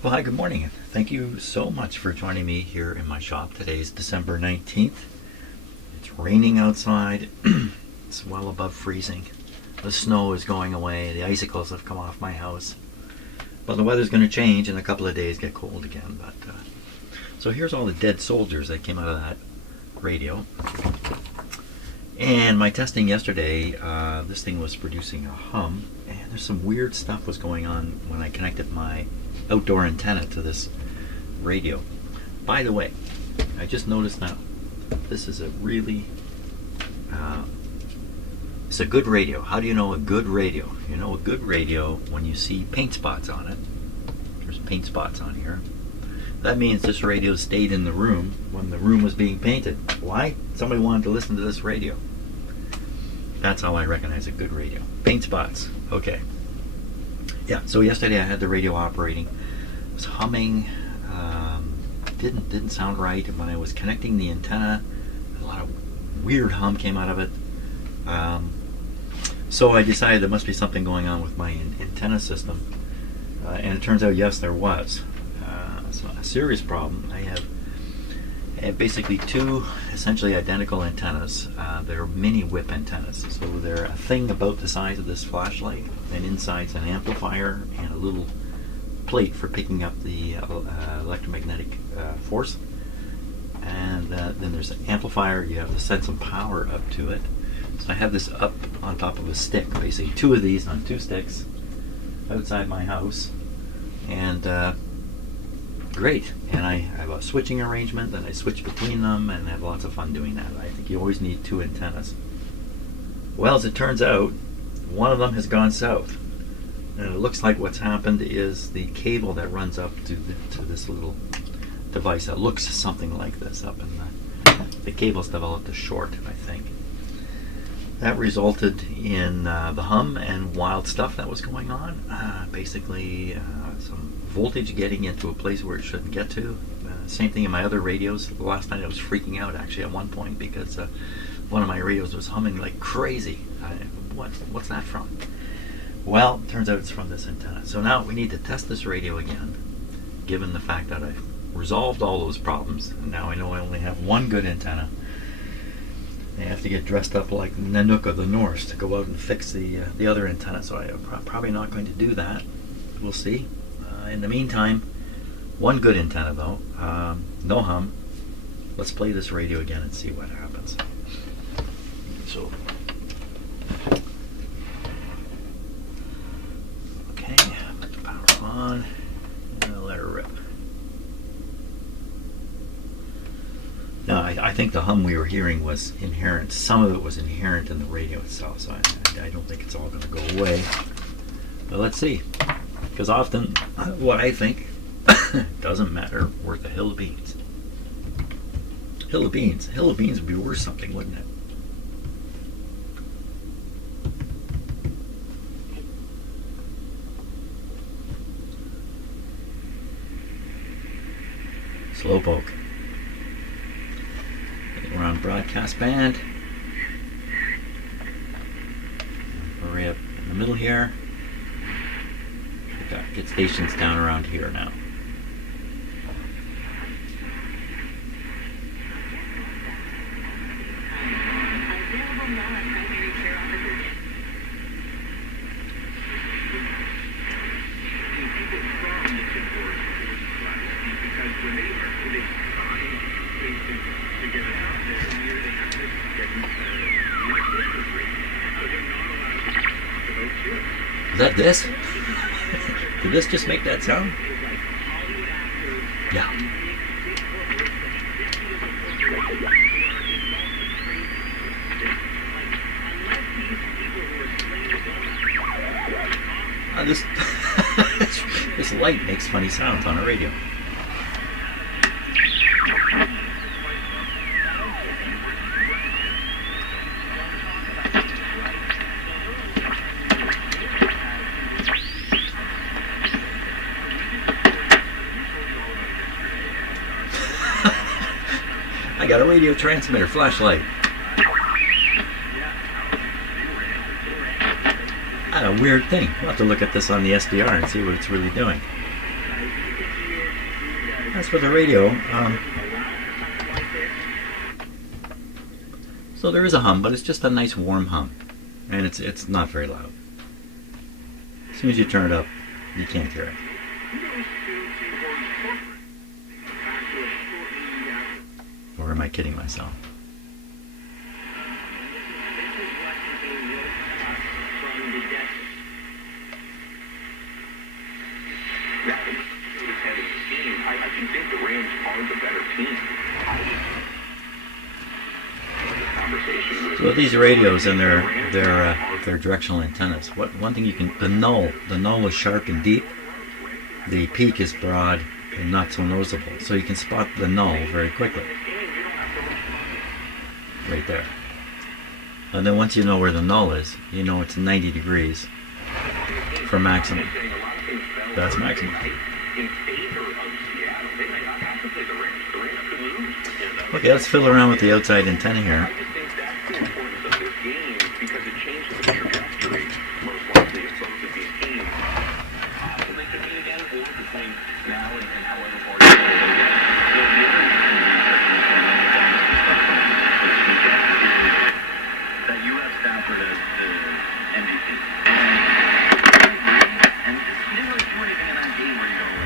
Well, hi, good morning. Thank you so much for joining me here in my shop. Today is December 19th. It's raining outside. It's well above freezing. The snow is going away. The icicles have come off my house. But the weather's going to change in a couple of days, get cold again. So here's all the dead soldiers that came out of that radio. And my testing yesterday, this thing was producing a hum. And there's some weird stuff was going on when I connected my outdoor antenna to this radio. By the way, I just noticed now, this is a really, it's a good radio. How do you know a good radio? You know a good radio when you see paint spots on it. There's paint spots on here. That means this radio stayed in the room when the room was being painted. Why? Somebody wanted to listen to this radio. That's how I recognize a good radio. Paint spots. Okay. Yeah, so yesterday I had the radio operating. It was humming. Didn't sound right. And when I was connecting the antenna, a lot of weird hum came out of it. So I decided there must be something going on with my antenna system. And it turns out, yes, there was. It's not a serious problem. I have basically two essentially identical antennas. They're mini whip antennas. So they're a thing about the size of this flashlight, and inside's an amplifier and a little plate for picking up the electromagnetic force. And then there's an amplifier. You have to send some power up to it. So I have this up on top of a stick, basically two of these on two sticks outside my house. And great. And I have a switching arrangement, and I switch between them and have lots of fun doing that. I think you always need two antennas. Well, as it turns out, one of them has gone south. And it looks like what's happened is the cable that runs up to this little device that looks something like this up in the cable's developed a short, I think. That resulted in the hum and wild stuff that was going on. Basically, some voltage getting into a place where it shouldn't get to. Same thing in my other radios. Last night I was freaking out actually at one point because one of my radios was humming like crazy. What's that from? Well, it turns out it's from this antenna. So now we need to test this radio again, given the fact that I've resolved all those problems. And now I know I only have one good antenna. I have to get dressed up like Nanook of the Norse to go out and fix the other antenna. So I'm probably not going to do that. We'll see. In the meantime, one good antenna though, no hum. Let's play this radio again and see what happens. So, okay, put the power on, and I'll let her rip. Now, I think the hum we were hearing was inherent. Some of it was inherent in the radio itself, so I don't think it's all going to go away. But let's see. Because often, what I think doesn't matter worth a hill of beans. Hill of beans would be worth something, wouldn't it? Slowpoke. We're on broadcast band. We're right up in the middle here. Get stations down around here now. Is that this? Did this just make that sound? Yeah. This this light makes funny sounds on a radio. I got a radio transmitter flashlight. A weird thing. We'll have to look at this on the SDR and see what it's really doing. As for the radio, so there is a hum, but it's just a nice warm hum, and it's not very loud. As soon as you turn it up, you can't hear it. Or am I kidding myself? I can think the Rams are the better team. So these radios and their directional antennas. One thing you can, the null is sharp and deep. The peak is broad and not so noticeable. So you can spot the null very quickly. Right there. And then once you know where the null is, you know it's 90 degrees for maximum. That's maximum. Okay, let's fiddle around with the outside antenna here.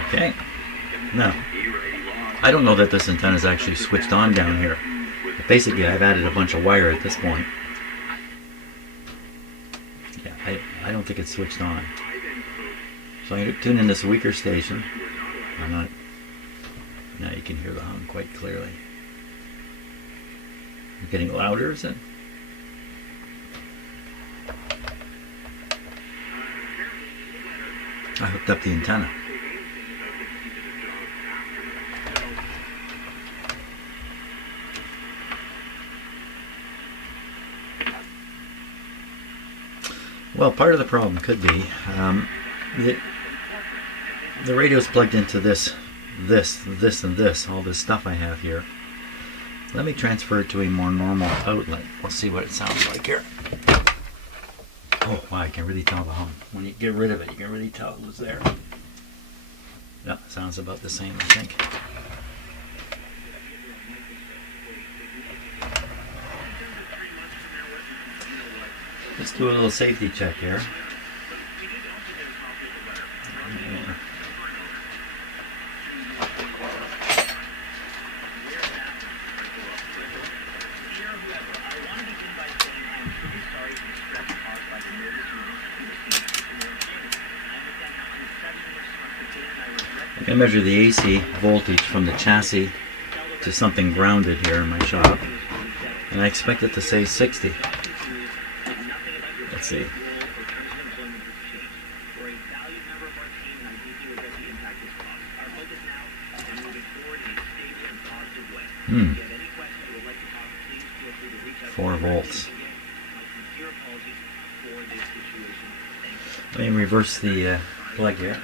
Okay. Now, I don't know that this antenna is actually switched on down here. But basically, I've added a bunch of wire at this point. Yeah, I don't think it's switched on. So I'm going to tune in this weaker station. Now you can hear the hum quite clearly. It's getting louder, is it? I hooked up the antenna. Well, part of the problem could be the radio's plugged into this, and this, all this stuff I have here. Let me transfer it to a more normal outlet. We'll see what it sounds like here. Oh, wow, I can really tell the hum. When you get rid of it, you can really tell it was there. Yeah, sounds about the same, I think. Let's do a little safety check here. I'm going to measure the AC voltage from the chassis to something grounded here in my shop, and I expect it to say 60. Let's see. Hmm. 4 volts. Let me reverse the plug here.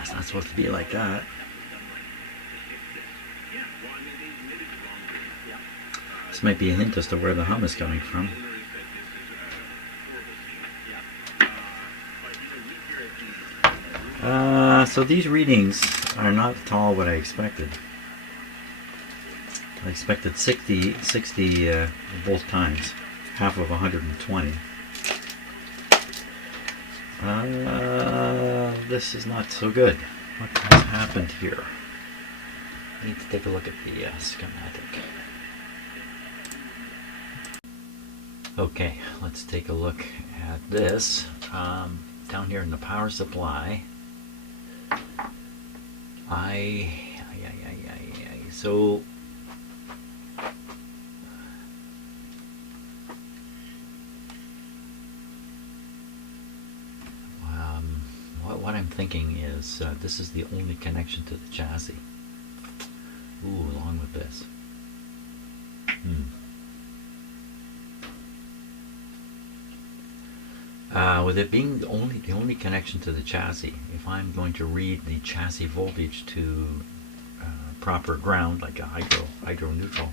It's not supposed to be like that. This might be a hint as to where the hum is coming from. So these readings are not at all what I expected. I expected 60 both times, half of 120. This is not so good. What has happened here? I need to take a look at the schematic. Okay, let's take a look at this. Down here in the power supply, so what I'm thinking is this is the only connection to the chassis. Ooh, along with this. With it being the only connection to the chassis, if I'm going to read the chassis voltage to proper ground, like a hydro neutral,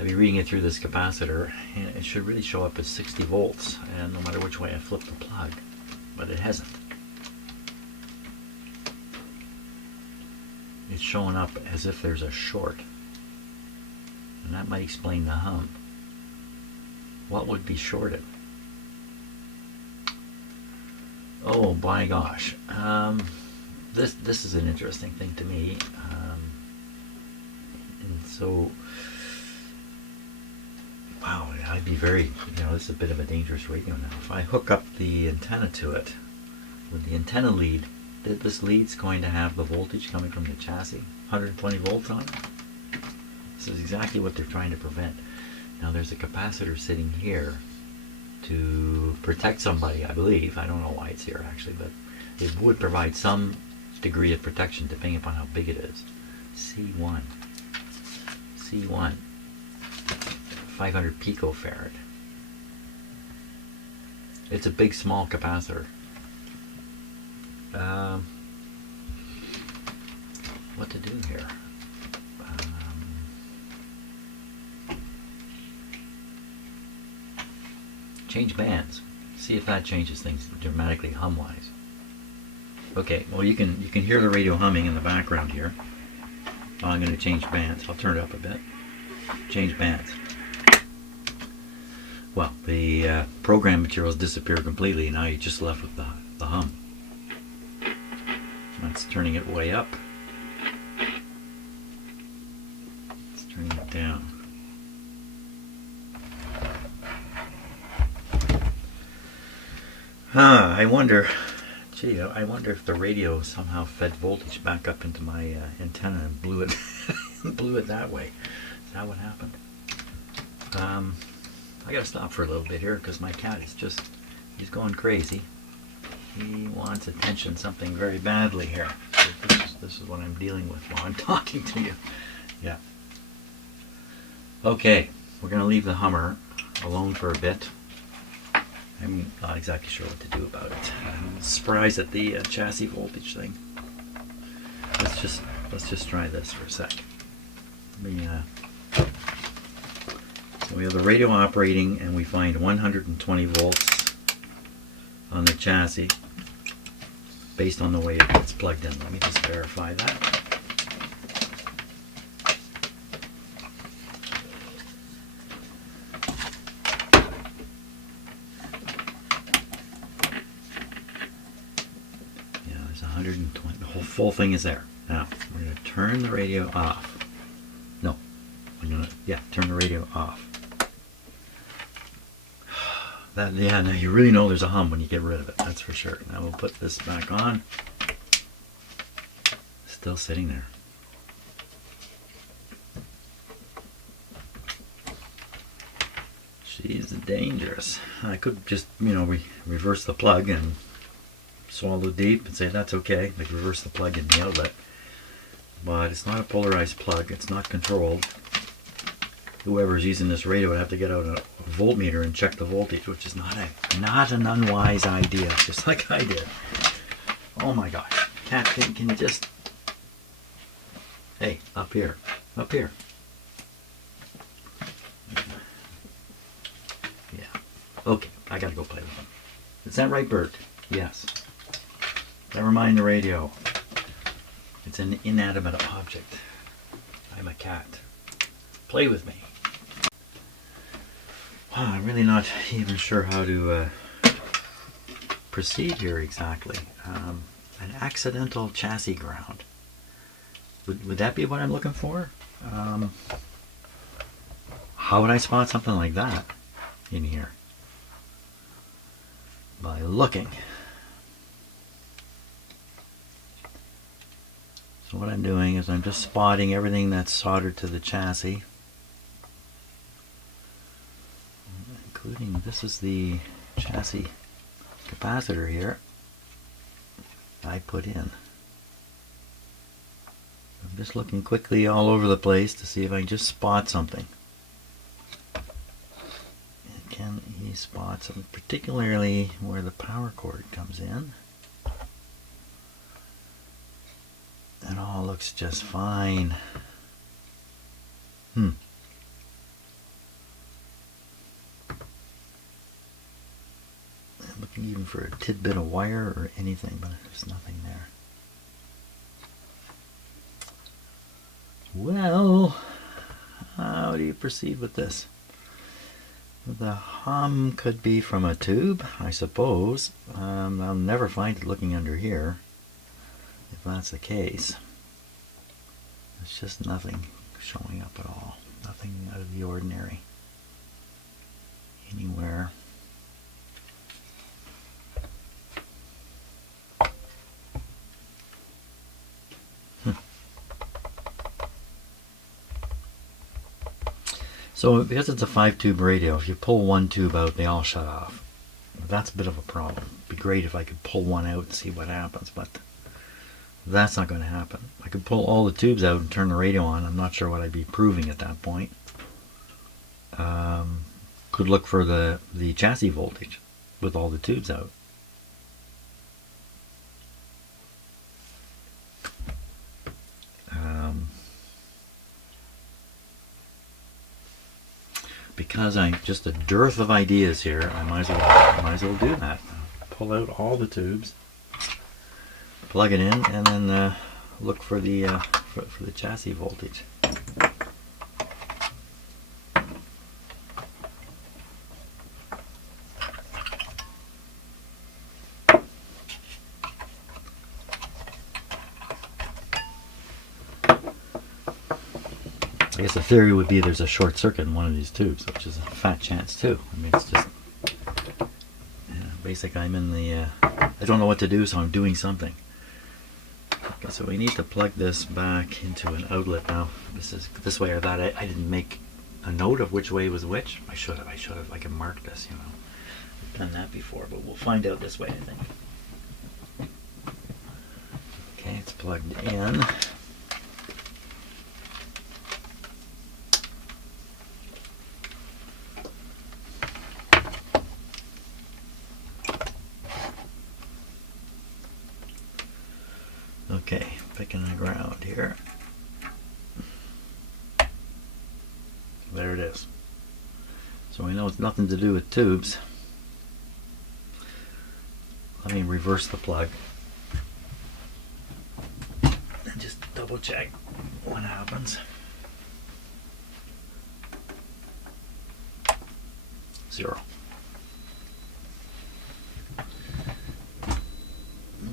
I'll be reading it through this capacitor, and it should really show up as 60 volts, and no matter which way I flip the plug, but it hasn't. It's showing up as if there's a short, and that might explain the hum. What would be shorted? Oh my gosh, this is an interesting thing to me, and so wow, I'd be very, this is a bit of a dangerous radio now. If I hook up the antenna to it with the antenna lead, this lead's going to have the voltage coming from the chassis, 120 volts on it. This is exactly what they're trying to prevent. Now there's a capacitor sitting here to protect somebody, I believe. I don't know why it's here actually, but it would provide some degree of protection depending upon how big it is. C1, 500 picofarad. It's a big small capacitor. What to do here? Change bands. See if that changes things dramatically hum-wise. Okay, well you can hear the radio humming in the background here. Well, I'm going to change bands. I'll turn it up a bit. Change bands. Well, the program materials disappear completely. Now you're just left with the hum. That's turning it way up. It's turning it down. I wonder, I wonder if the radio somehow fed voltage back up into my antenna and blew it, blew it that way. Is that what happened? I gotta stop for a little bit here because my cat is he's going crazy. He wants attention, something very badly here. So this is what I'm dealing with while I'm talking to you. Yeah. Okay, we're gonna leave the Hummer alone for a bit. I'm not exactly sure what to do about it. I'm surprised at the chassis voltage thing. Let's just try this for a sec. So we have the radio operating, and we find 120 volts on the chassis based on the way it's plugged in. Let me just verify that. Yeah, there's 120. The whole full thing is there. Now we're going to turn the radio off. No, turn the radio off. Yeah, now you really know there's a hum when you get rid of it, that's for sure. Now we'll put this back on. Still sitting there. She's dangerous. I could just, reverse the plug and swallow deep and say that's okay. Like reverse the plug in the outlet. But it's not a polarized plug. It's not controlled. Whoever's using this radio would have to get out a voltmeter and check the voltage, which is not an unwise idea, just like I did. Oh my gosh. Cat, can you just... Hey, up here. Up here. Yeah. Okay, I gotta go play with him. Is that right, Bert? Yes. Never mind the radio. It's an inanimate object. I'm a cat. Play with me. Wow, I'm really not even sure how to proceed here exactly. An accidental chassis ground. Would that be what I'm looking for? How would I spot something like that in here? By looking. So what I'm doing is I'm just spotting everything that's soldered to the chassis. Including, this is the chassis capacitor here I put in. I'm just looking quickly all over the place to see if I can just spot something. And can he spot something, particularly where the power cord comes in? That all looks just fine. for a tidbit of wire or anything, but there's nothing there. Well, how do you proceed with this? The hum could be from a tube, I suppose. I'll never find it looking under here, if that's the case. There's just nothing showing up at all. Nothing out of the ordinary anywhere. So because it's a 5-tube radio, if you pull one tube out, they all shut off. That's a bit of a problem. It'd be great if I could pull one out and see what happens, but that's not going to happen. I could pull all the tubes out and turn the radio on. I'm not sure what I'd be proving at that point. Could look for the chassis voltage with all the tubes out. Because I'm just a dearth of ideas here, I might as well do that. Pull out all the tubes, plug it in, and then look for the chassis voltage. I guess the theory would be there's a short circuit in one of these tubes, which is a fat chance too. I mean, it's just basically I'm in the I don't know what to do, so I'm doing something. Okay, so we need to plug this back into an outlet now. This way or that. I didn't make a note of which way was which. I should have. I can mark this. You know, I've done that before, but we'll find out this way, I think. Okay, it's plugged in. Okay, picking the ground here. There it is. So we know it's nothing to do with tubes. Let me reverse the plug and just double check what happens. Zero.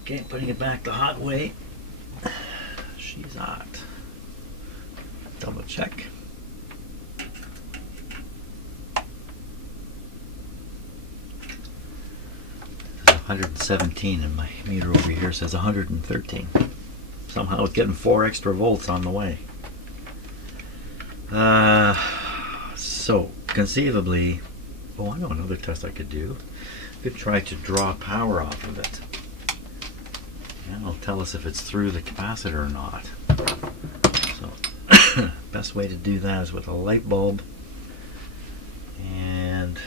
Okay, putting it back the hot way. She's hot. Double check. There's 117 and my meter over here says 113. Somehow it's getting 4 extra volts on the way. So conceivably, oh, I know another test I could do. I could try to draw power off of it. It'll tell us if it's through the capacitor or not. So, best way to do that is with a light bulb. And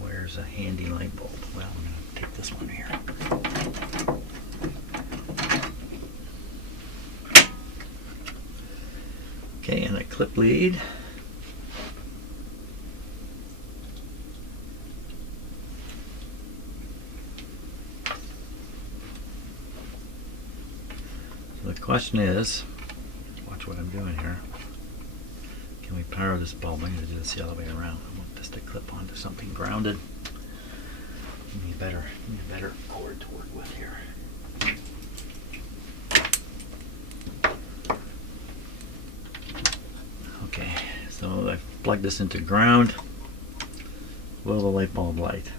where's a handy light bulb? Well, I'm going to take this one here. Okay, and a clip lead. The question is, watch what I'm doing here. Can we power this bulb? I'm going to do this the other way around. I want this to clip onto something grounded. Give me a better cord to work with here. Okay, so I've plugged this into ground. Will the light bulb light?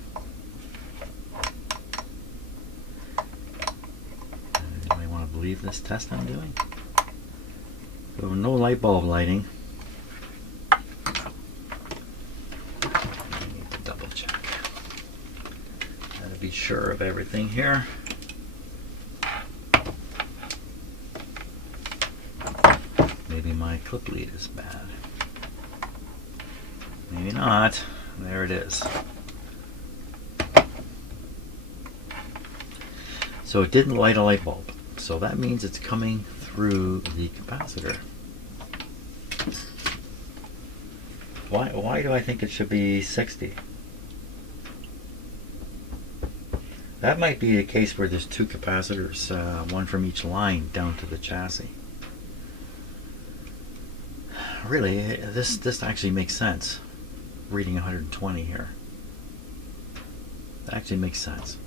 Believe this test I'm doing. So no light bulb lighting. I need to double check. Gotta be sure of everything here. Maybe my clip lead is bad. Maybe not. There it is. So it didn't light a light bulb. So that means it's coming through the capacitor. Why do I think it should be 60? That might be a case where there's two capacitors, one from each line down to the chassis. Really, this actually makes sense. Reading 120 here. That actually makes sense.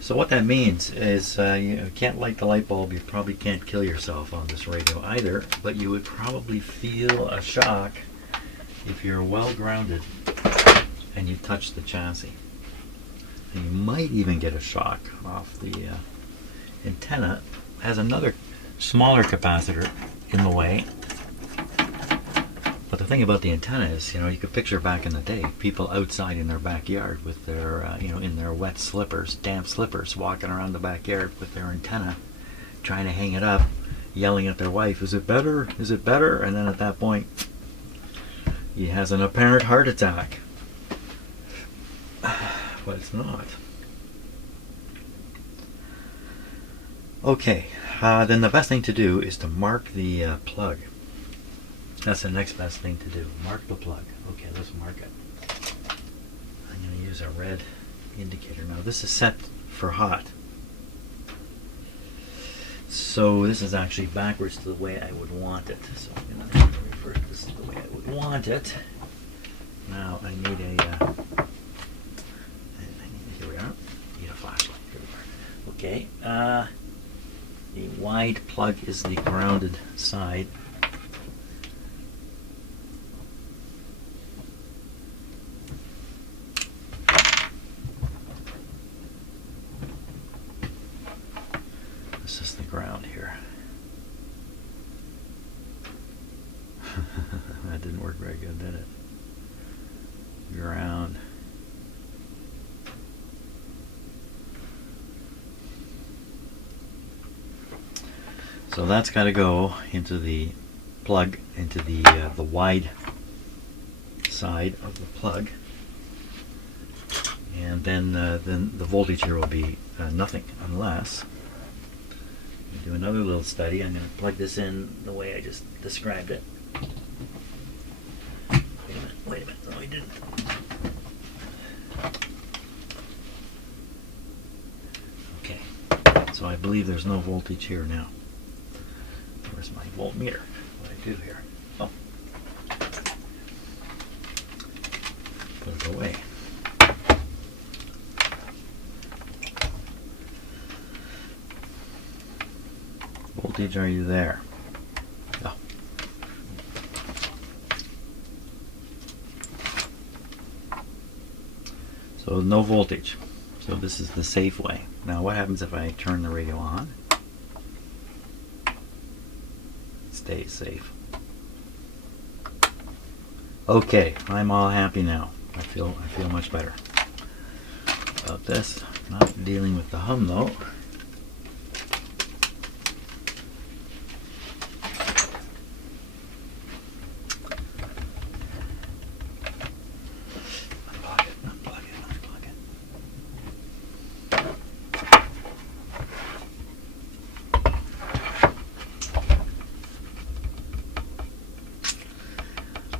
So what that means is you can't light the light bulb. You probably can't kill yourself on this radio either, but you would probably feel a shock if you're well grounded and you touch the chassis. And you might even get a shock off the antenna. It has another smaller capacitor in the way. But the thing about the antenna is, you could picture back in the day, people outside in their backyard with their, in their wet slippers, damp slippers, walking around the backyard with their antenna, trying to hang it up, yelling at their wife, "Is it better? Is it better?" And then at that point, he has an apparent heart attack. But it's not. Okay, then the best thing to do is to mark the plug. That's the next best thing to do. Mark the plug. Okay, let's mark it. I'm going to use a red indicator. Now this is set for hot. So this is actually backwards to the way I would want it. So I'm going to reverse this to the way I would want it. Now I need a... here we are. Need a flashlight. Here we are. Okay. The wide plug is the grounded side. This is the ground here. That didn't work very good, did it? Ground. So that's got to go into the plug, into the wide side of the plug, and then the voltage here will be nothing unless we do another little study. I'm going to plug this in the way I just described it. Wait a minute, no I didn't. Okay, so I believe there's no voltage here now. Where's my voltmeter? What do I do here? Oh. Put it away. Voltage, are you there? Oh. So no voltage. So this is the safe way. Now what happens if I turn the radio on? Stay safe. Okay, I'm all happy now. I feel much better about this. Not dealing with the hum though. Unplug it.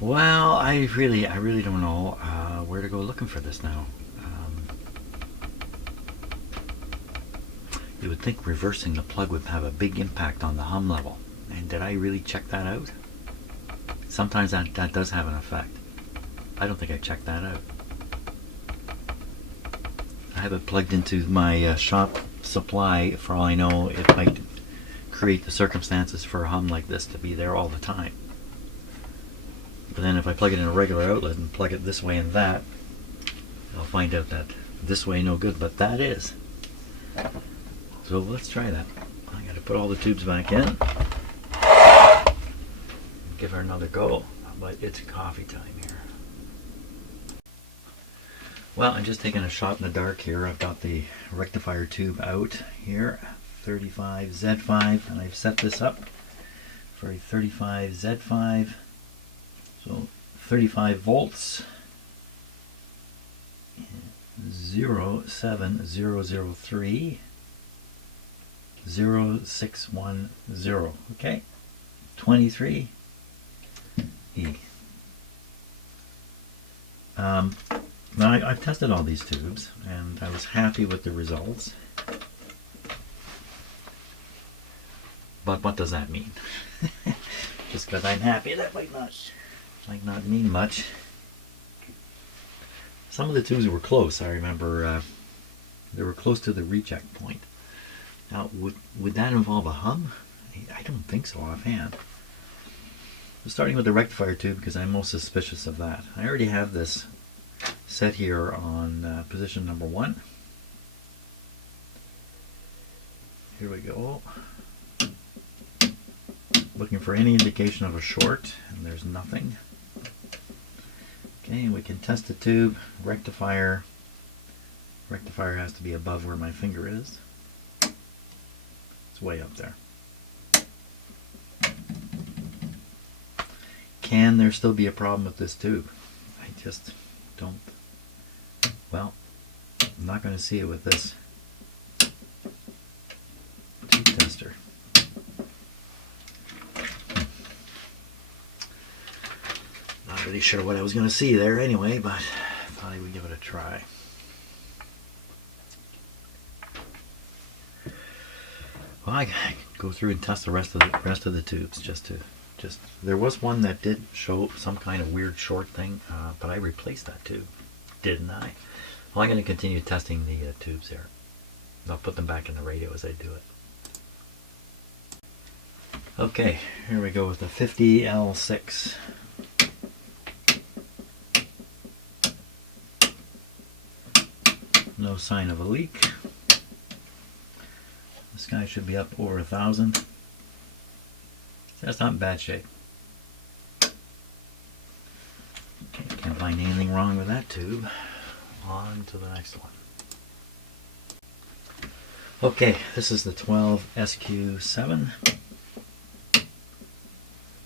Well, I really don't know where to go looking for this now. You would think reversing the plug would have a big impact on the hum level. And did I really check that out? Sometimes that does have an effect. I don't think I checked that out. I have it plugged into my shop supply. For all I know, it might create the circumstances for a hum like this to be there all the time. But then if I plug it in a regular outlet and plug it this way and that, I'll find out that this way no good, but that is. So let's try that. I got to put all the tubes back in. Give her another go. But it's coffee time here. Well, I'm just taking a shot in the dark here. I've got the rectifier tube out here, 35Z5, and I've set this up for a 35Z5. So 35 volts, 07003 0610. Okay, 23 E. Now I've tested all these tubes and I was happy with the results. But what does that mean? Just because I'm happy, that might not mean much. Some of the tubes were close. I remember they were close to the reject point. Now, would that involve a hum? I don't think so offhand. Starting with the rectifier tube because I'm most suspicious of that. I already have this set here on position number 1. Here we go. Looking for any indication of a short, and there's nothing. Okay, we can test the tube. Rectifier has to be above where my finger is. It's way up there. Can there still be a problem with this tube? I just don't. Well, I'm not going to see it with this tube tester. Not really sure what I was going to see there anyway, but I thought I would give it a try. Well, I can go through and test the rest of the tubes there was one that did show some kind of weird short thing, but I replaced that tube, didn't I? Well, I'm going to continue testing the tubes here. I'll put them back in the radio as I do it. Okay, here we go with the 50L6. No sign of a leak. This guy should be up over 1,000. That's not in bad shape. Okay, can't find anything wrong with that tube. On to the next one. Okay, this is the 12SQ7.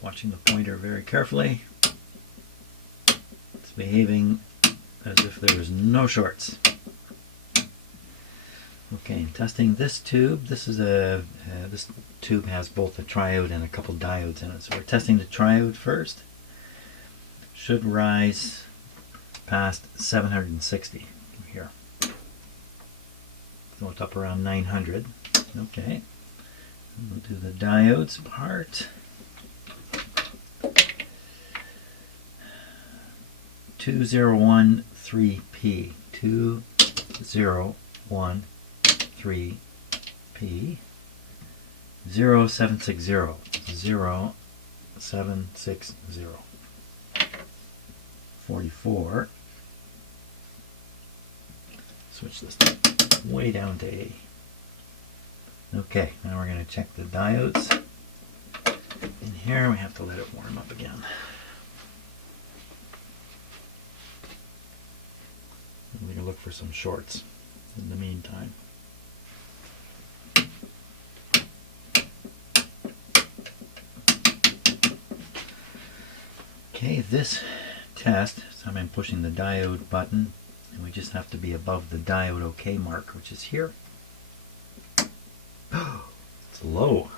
Watching the pointer very carefully. It's behaving as if there was no shorts. Okay, testing this tube. This tube has both a triode and a couple diodes in it. So we're testing the triode first. Should rise past 760 here. So it's up around 900. Okay. We'll do the diodes part. 2013P. 2013P. 0760. 0760. 44. Switch this way down to A. Okay, now we're going to check the diodes. In here we have to let it warm up again. And we can look for some shorts in the meantime. Okay, this test, so I'm pushing the diode button, and we just have to be above the diode OK mark, which is here. It's low.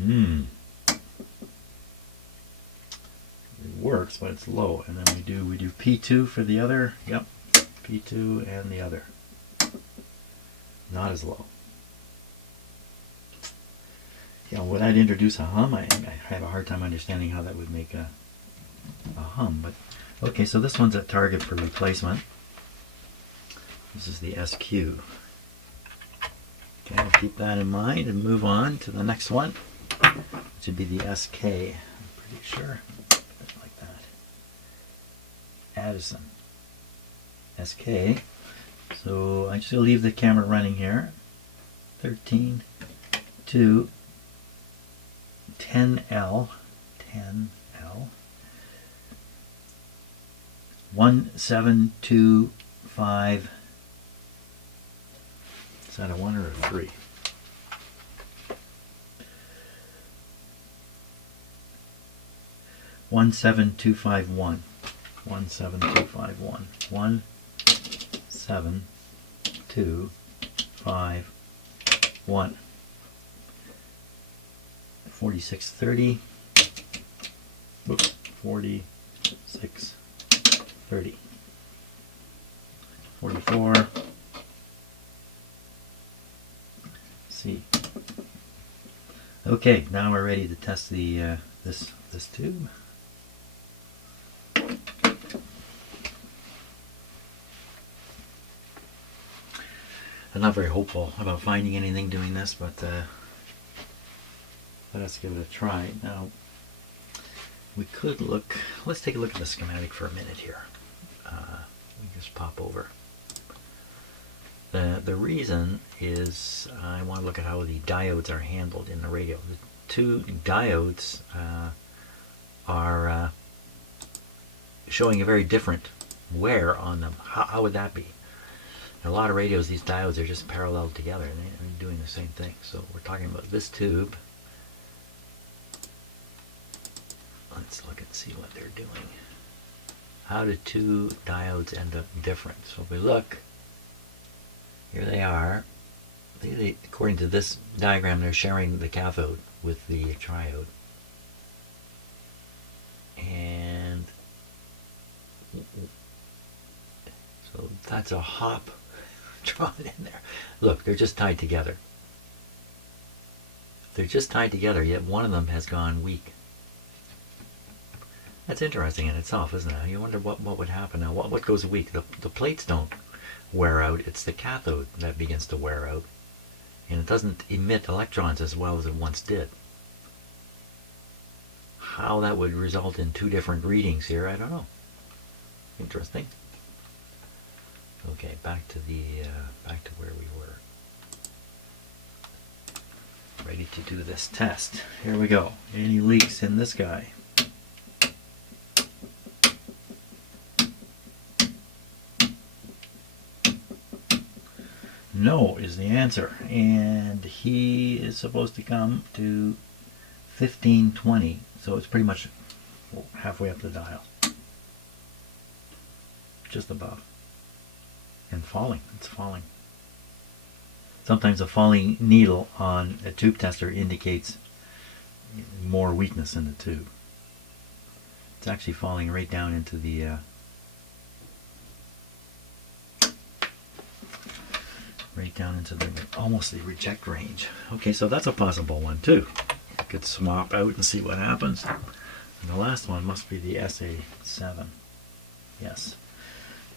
It works, but it's low. And then we do P2 for the other. Yep, P2 and the other. Not as low. You know, would that introduce a hum? I have a hard time understanding how that would make a hum. But okay, so this one's at target for replacement. This is the SQ. Okay, I'll keep that in mind and move on to the next one, which would be the SK. I'm pretty sure. Like that. Addison. SK. So I'm just going to leave the camera running here. 13 to 10L. 10L. 1725. Is that a 1 or a 3? One 7251. 17251. 17251. 4630. Oops, 4630. 30, 44, C. Okay, now we're ready to test the this tube. I'm not very hopeful about finding anything doing this, but let us give it a try. Now, we could look, let's take a look at the schematic for a minute here. We just pop over. The reason is I want to look at how the diodes are handled in the radio. The two diodes are showing a very different wear on them. How would that be? In a lot of radios, these diodes are just parallel together and they're doing the same thing. So we're talking about this tube. Let's look and see what they're doing. How do two diodes end up different? So if we look, here they are. According to this diagram, they're sharing the cathode with the triode. And so that's a hop drawn in there. Look, they're just tied together. They're just tied together, yet one of them has gone weak. That's interesting in itself, isn't it? You wonder what would happen now. What goes weak? The plates don't wear out. It's the cathode that begins to wear out. And it doesn't emit electrons as well as it once did. How that would result in two different readings here, I don't know. Interesting. Okay, back to where we were. Ready to do this test. Here we go. Any leaks in this guy? No is the answer, and he is supposed to come to 1520, so it's pretty much halfway up the dial, just above, and falling. It's falling. Sometimes a falling needle on a tube tester indicates more weakness in the tube. It's actually falling right down into the almost the reject range. Okay, so that's a possible one too. You could swap out and see what happens. And the last one must be the SA7. Yes,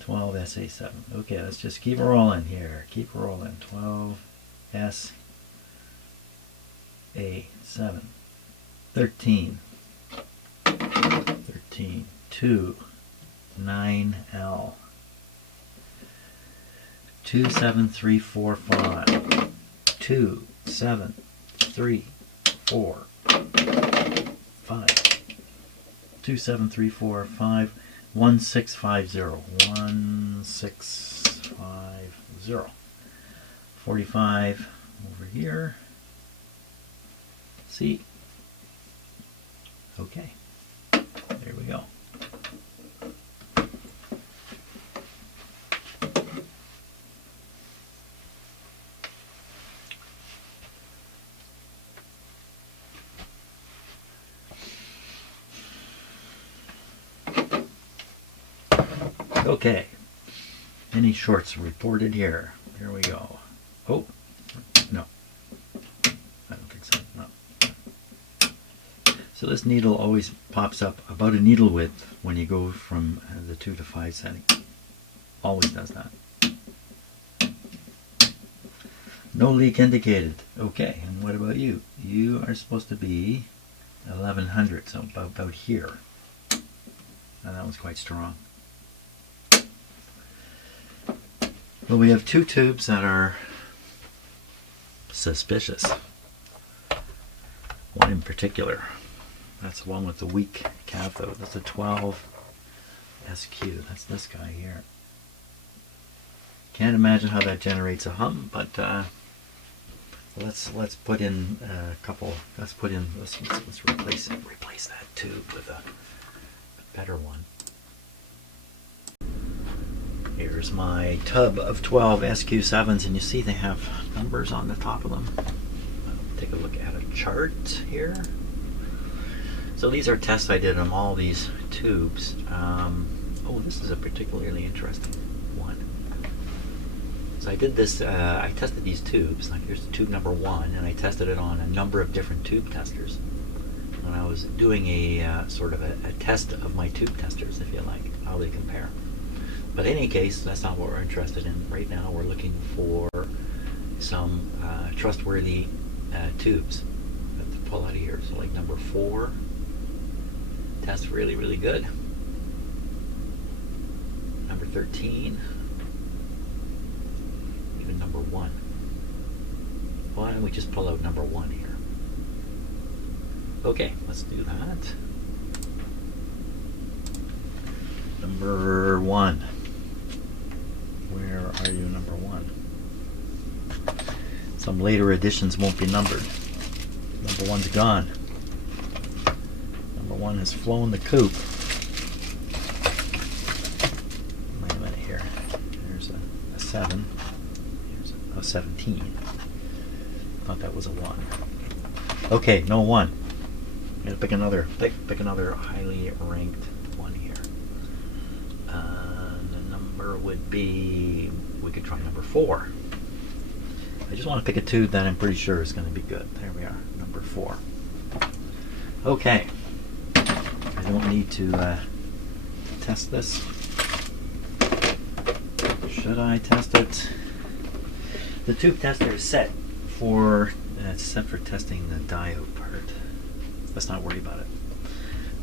12 SA7. Okay, let's just keep rolling here. Keep rolling. 12 SA7. 13. 13. 2. 9L. 27345. 27345. 27345. 1650. 1650. 45 over here. See? Okay. There we go. Okay. Any shorts reported here? Here we go. Oh, no. I don't think so. No. So this needle always pops up about a needle width when you go from the 2 to 5 setting. Always does that. No leak indicated. Okay, and what about you? You are supposed to be 1100, so about here. And that was quite strong. Well, we have two tubes that are suspicious. One in particular. That's the one with the weak cathode. That's a 12 SQ. That's this guy here. Can't imagine how that generates a hum, but let's put in a couple. Let's replace that tube with a better one. Here's my tub of 12 SQ7s, and you see they have numbers on the top of them. Take a look at a chart here. So these are tests I did on all these tubes Oh, this is a particularly interesting one. So I did this, I tested these tubes. Like here's tube number 1, and I tested it on a number of different tube testers. And I was doing a sort of a test of my tube testers, if you like, how they compare. But in any case, that's not what we're interested in right now. We're looking for some trustworthy tubes to pull out of here. So like number 4, tests really, really good. Number 13, even number 1. Why don't we just pull out number 1 here? Okay, let's do that. Number 1. Where are you, number 1? Some later editions won't be numbered. Number 1's gone. Number 1 has flown the coop. Wait a minute here. There's a 7. Here's a 17. Thought that was a 1. Okay, no 1. I'm gonna pick another highly ranked one here. The number would be, we could try number 4. I just want to pick a tube that I'm pretty sure is going to be good. There we are, number 4. Okay, I don't need to test this. Should I test it? The tube tester is set for testing the diode part. Let's not worry about it.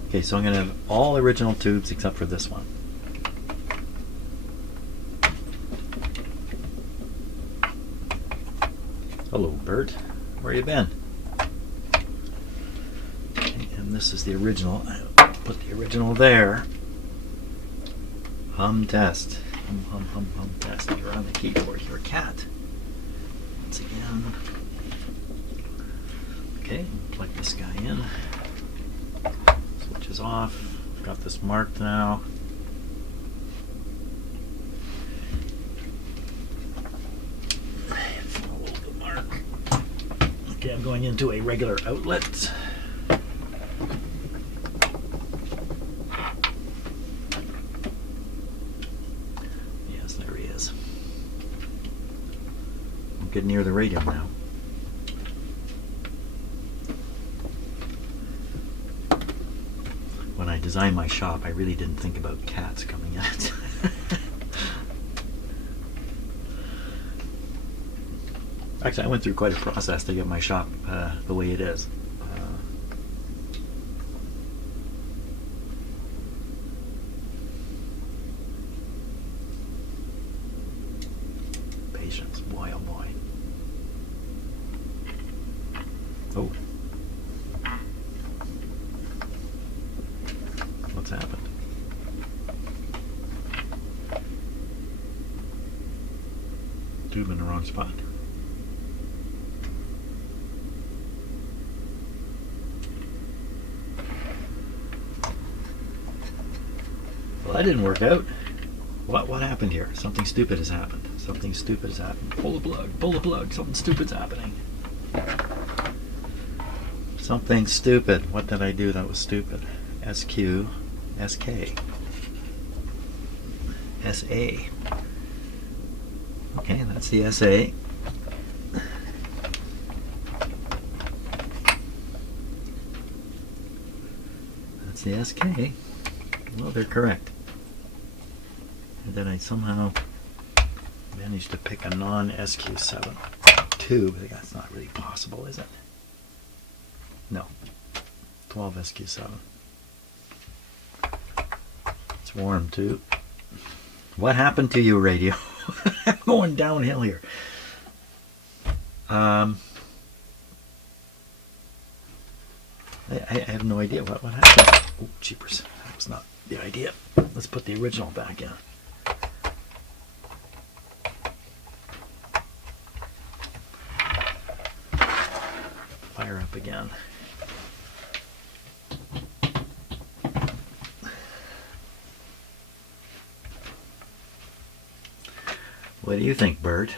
Okay, so I'm going to have all original tubes except for this one. Hello, Bert. Where you been? Okay, and this is the original. I'll put the original there. Hum test. Hum test. You're on the keyboard. You're a cat. Once again. Okay, plug this guy in. Switch is off. Got this marked now. Follow the mark. Okay, I'm going into a regular outlet. Yes, there he is. I'm getting near the radio now. When I designed my shop, I really didn't think about cats coming in. Actually, I went through quite a process to get my shop the way it is. Patience, boy, oh boy. Oh. What's happened? Tube in the wrong spot. Well, that didn't work out. What happened here? Something stupid has happened. Something stupid has happened. Pull the plug. Pull the plug. Something stupid's happening. Something stupid. What did I do that was stupid? SQ. SK. SA. Okay, that's the SA. That's the SK. Well, they're correct. And then I somehow managed to pick a non-SQ7 tube. That's not really possible, is it? No. 12 SQ7. It's warm too. What happened to you, radio? I'm going downhill here. I have no idea what happened. Oh, jeepers. That was not the idea. Let's put the original back in. Fire up again. What do you think, Bert?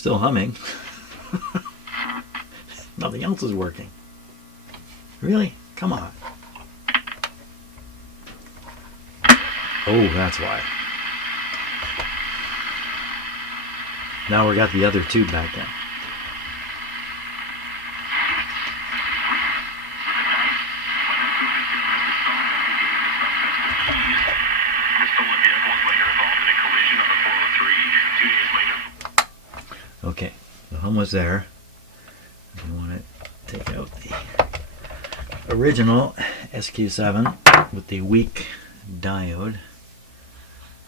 Still humming. Nothing else is working. Really? Come on. Oh, that's why. Now we got the other tube back in. Okay, the hum was there. I want to take out the original SQ7 with the weak diode.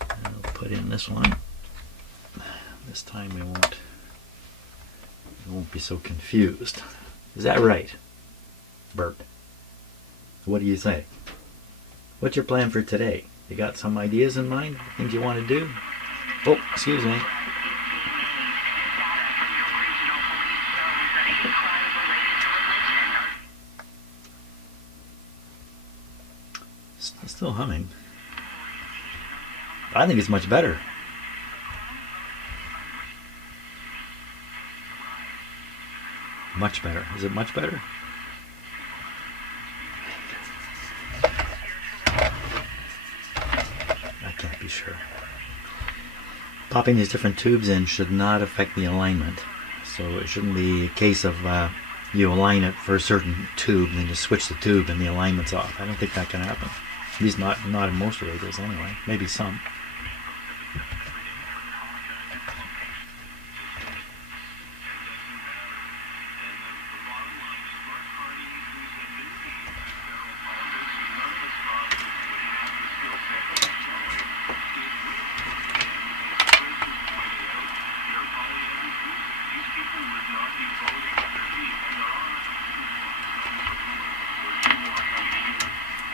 I'll put in this one. This time we won't be so confused. Is that right, Bert? What do you say? What's your plan for today? You got some ideas in mind? Things you want to do? Oh, excuse me. It's still humming. I think it's much better. Much better. Is it much better? I can't be sure. Popping these different tubes in should not affect the alignment. So it shouldn't be a case of you align it for a certain tube and then you switch the tube and the alignment's off. I don't think that can happen. At least not in most radios anyway. Maybe some.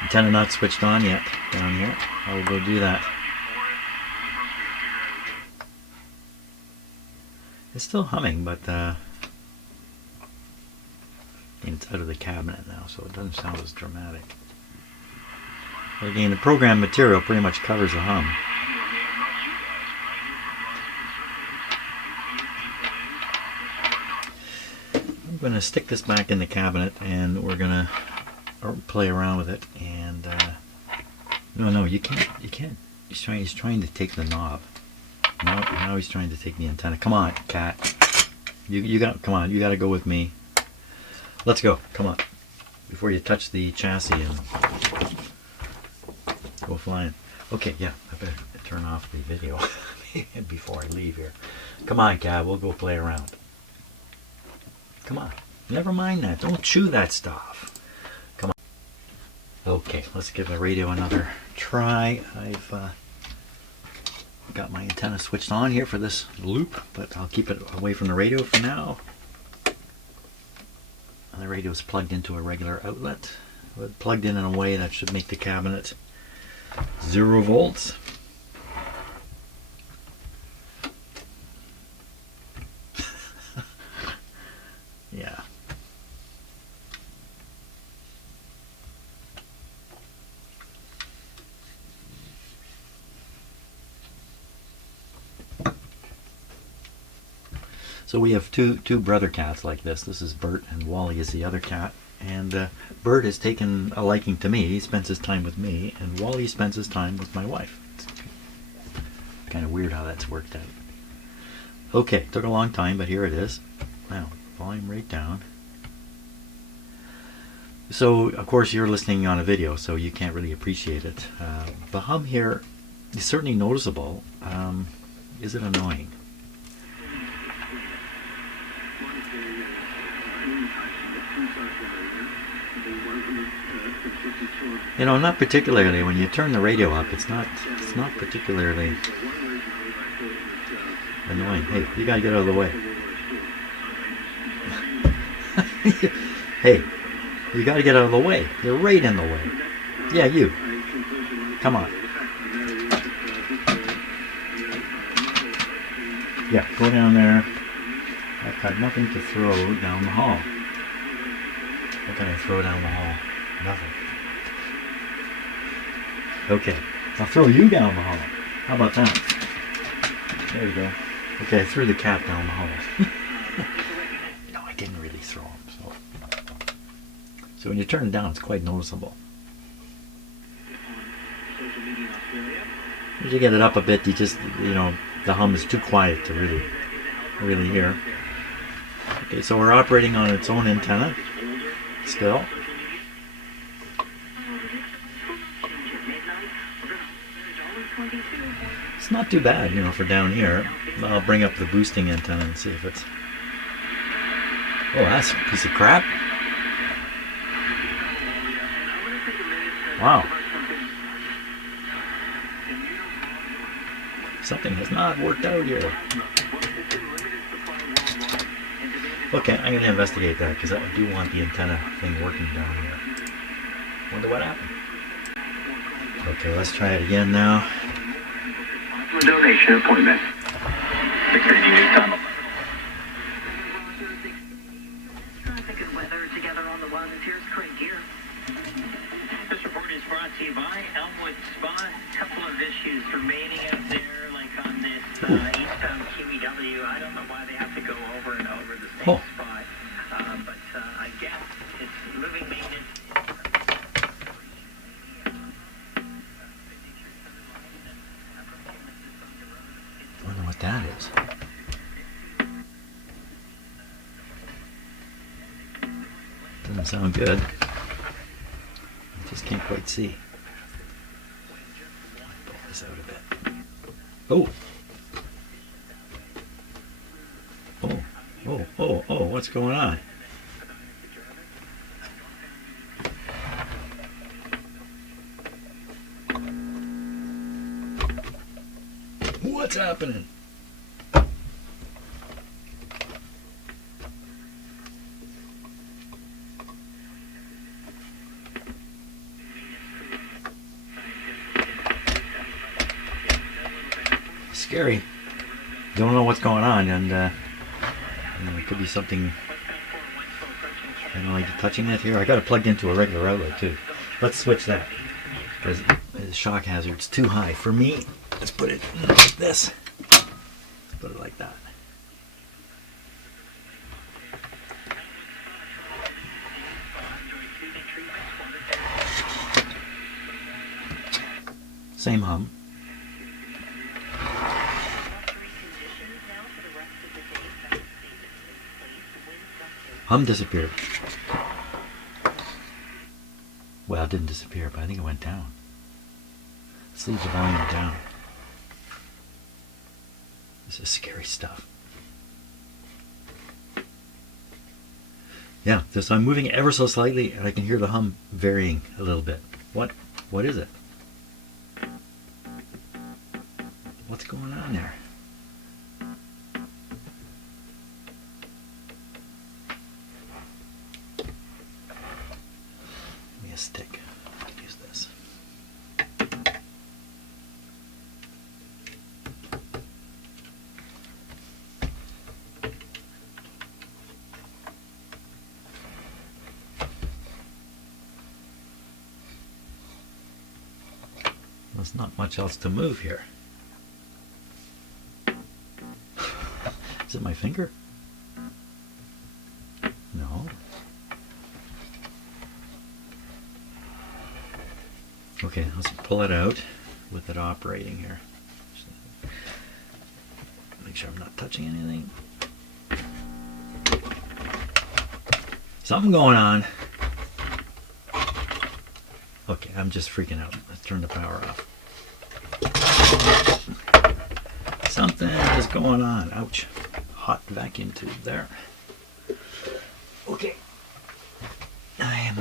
Antenna not switched on yet down here. I will go do that. It's still humming, but it's out of the cabinet now, so it doesn't sound as dramatic. But again, the program material pretty much covers the hum. I'm going to stick this back in the cabinet, and we're going to play around with it. And no, you can't. He's trying to take the knob. Now he's trying to take the antenna. Come on, cat. Come on. You got to go with me. Let's go. Come on. Before you touch the chassis and go flying. Okay, yeah. I better turn off the video before I leave here. Come on, cat. We'll go play around. Come on. Never mind that. Don't chew that stuff. Come on. Okay, let's give the radio another try. I've got my antenna switched on here for this loop, but I'll keep it away from the radio for now. And the radio is plugged into a regular outlet. Plugged in a way that should make the cabinet 0 volts. Yeah. So we have two brother cats like this. This is Bert, and Wally is the other cat. And Bert has taken a liking to me. He spends his time with me, and Wally spends his time with my wife. It's kind of weird how that's worked out. Okay, took a long time, but here it is. Now, volume right down. So, of course, you're listening on a video, so you can't really appreciate it. The hum here is certainly noticeable. Is it annoying? You know, not particularly. When you turn the radio up, it's not particularly annoying. Hey, you gotta get out of the way. Hey, you gotta get out of the way. You're right in the way. Yeah, you. Come on. Yeah, go down there. I've got nothing to throw down the hall. What can I throw down the hall? Nothing. Okay, I'll throw you down the hall. How about that? There you go. Okay, I threw the cat down the hole. No, I didn't really throw him. So when you turn it down, it's quite noticeable. As you get it up a bit, the hum is too quiet to really hear. Okay, so we're operating on its own antenna still. It's not too bad, for down here. I'll bring up the boosting antenna and see if it's... Oh, that's a piece of crap. Wow. Something has not worked out here. Okay, I'm going to investigate that because I do want the antenna thing working down here. Wonder what happened. Okay, let's try it again now. Donation appointment. 6:30 news time. Traffic and weather together on the ones. Here's Craig here. This report is brought to you by Elmwood Spa. A couple of issues remaining out there, like on this eastbound QEW. I don't know why they have to go over and over the same spot, but I guess it's moving maintenance. I wonder what that is. Doesn't sound good. I just can't quite see. Pull this out a bit. Oh! Oh, what's going on? What's happening? Scary. Don't know what's going on, and it could be something. I don't like touching it here. I got it plugged into a regular outlet too. Let's switch that because the shock hazard's too high for me. Let's put it like this. Put it like that. Same hum. Hum disappeared. Well, it didn't disappear, but I think it went down. Let's leave the volume down. This is scary stuff. Yeah, so I'm moving ever so slightly, and I can hear the hum varying a little bit. What is it? What's going on there? Give me a stick. I'll use this. There's not much else to move here. Is it my finger? No. Okay, let's pull it out with it operating here. Make sure I'm not touching anything. Something going on. Okay, I'm just freaking out. Let's turn the power off. Something is going on. Ouch. Hot vacuum tube there. Okay. I am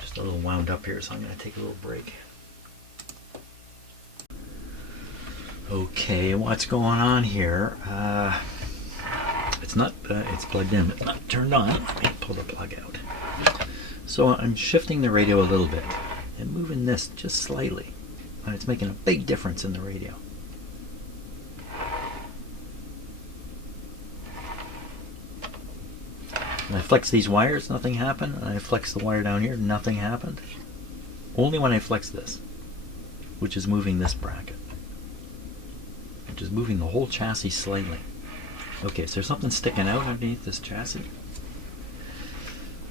just a little wound up here, so I'm going to take a little break. Okay, what's going on here? It's not, it's plugged in, but it's not turned on. Let me pull the plug out. So I'm shifting the radio a little bit and moving this just slightly. And it's making a big difference in the radio. When I flex these wires, nothing happened. And I flex the wire down here, nothing happened. Only when I flex this, which is moving this bracket. which is moving the whole chassis slightly. Okay, so there's something sticking out underneath this chassis.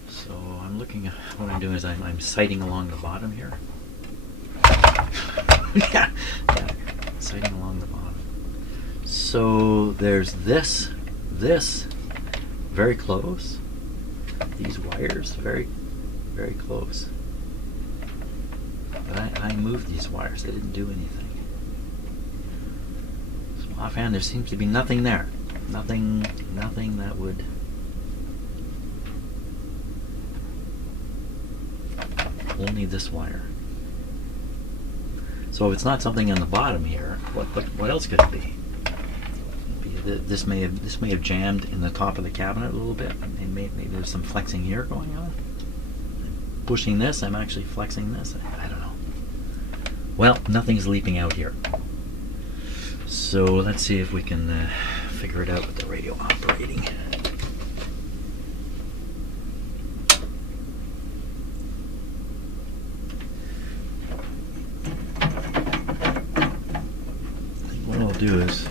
So I'm looking at what I'm doing is I'm sighting along the bottom here. yeah, sighting along the bottom. So there's this, very close. These wires, very, very close. But I moved these wires. They didn't do anything. So offhand, there seems to be nothing there. Nothing that would. Only this wire. So if it's not something on the bottom here, what else could it be? This may have jammed in the top of the cabinet a little bit. And maybe there's some flexing here going on. Pushing this, I'm actually flexing this. I don't know. Well, nothing's leaping out here. So let's see if we can figure it out with the radio operating. What I'll do is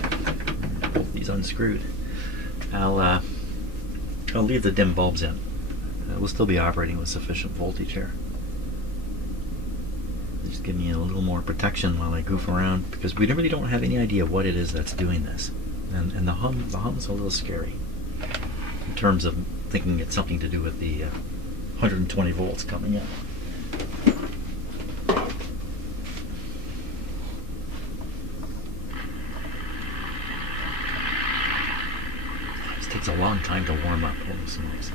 both these unscrewed. I'll leave the dim bulbs in. We'll still be operating with sufficient voltage here. Just give me a little more protection while I goof around, because we really don't have any idea what it is that's doing this. And the hum's a little scary in terms of thinking it's something to do with the 120 volts coming in. This takes a long time to warm up. Holy smokes.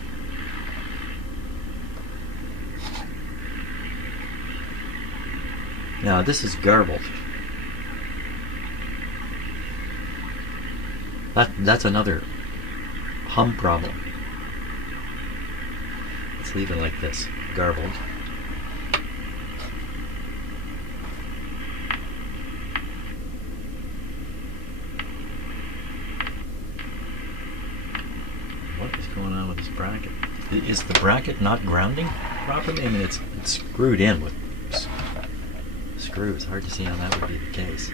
Now this is garbled. That's another hum problem. Let's leave it like this, garbled. What is going on with this bracket? Is the bracket not grounding properly? I mean, it's screwed in with screws. Hard to see how that would be the case.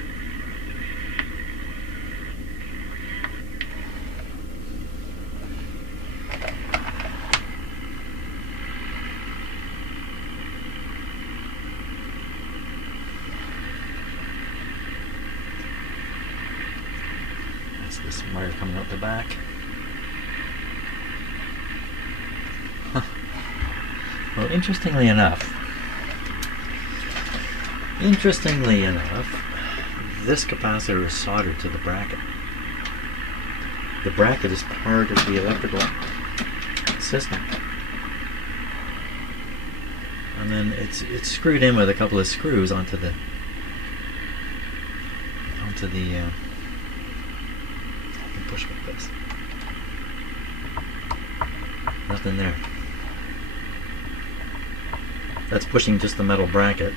That's this wire coming out the back. Huh. Well, interestingly enough, this capacitor is soldered to the bracket. The bracket is part of the electrical system. And then it's screwed in with a couple of screws onto the I can push with this. Nothing there. That's pushing just the metal bracket.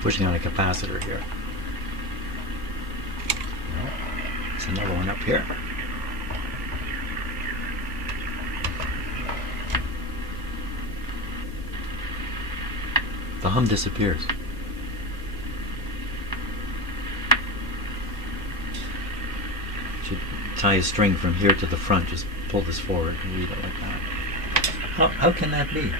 Pushing on a capacitor here. Well, there's another one up here. The hum disappears. Should tie a string from here to the front. Just pull this forward and leave it like that. How can that be?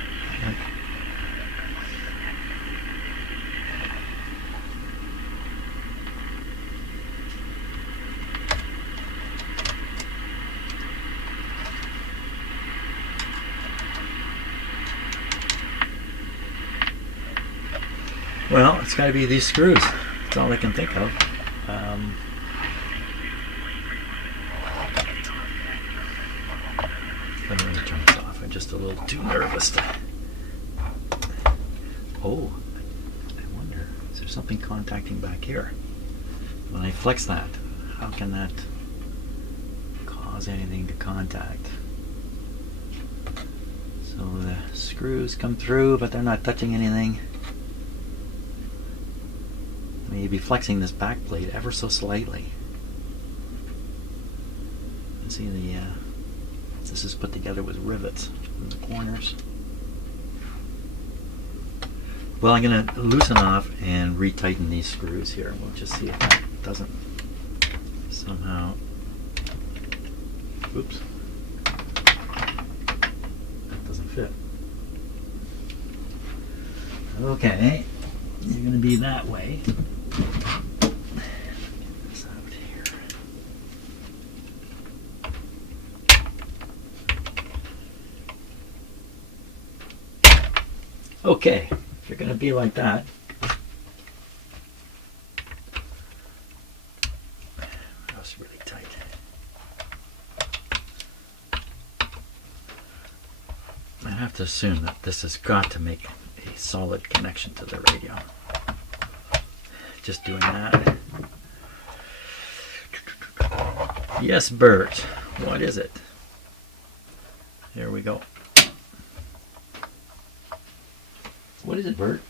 Well, it's got to be these screws. That's all I can think of. Let me turn this off. I'm just a little too nervous to... Oh, I wonder, is there something contacting back here? When I flex that, how can that cause anything to contact? So the screws come through, but they're not touching anything. I mean, you'd be flexing this back plate ever so slightly. You can see this is put together with rivets in the corners. Well, I'm going to loosen off and retighten these screws here. We'll just see if that doesn't somehow. Oops. That doesn't fit. Okay. You're going to be that way. Get this out here. Okay. If you're going to be like that, that's really tight. I have to assume that this has got to make a solid connection to the radio. Just doing that. Yes, Bert. What is it? Here we go. What is it, Bert?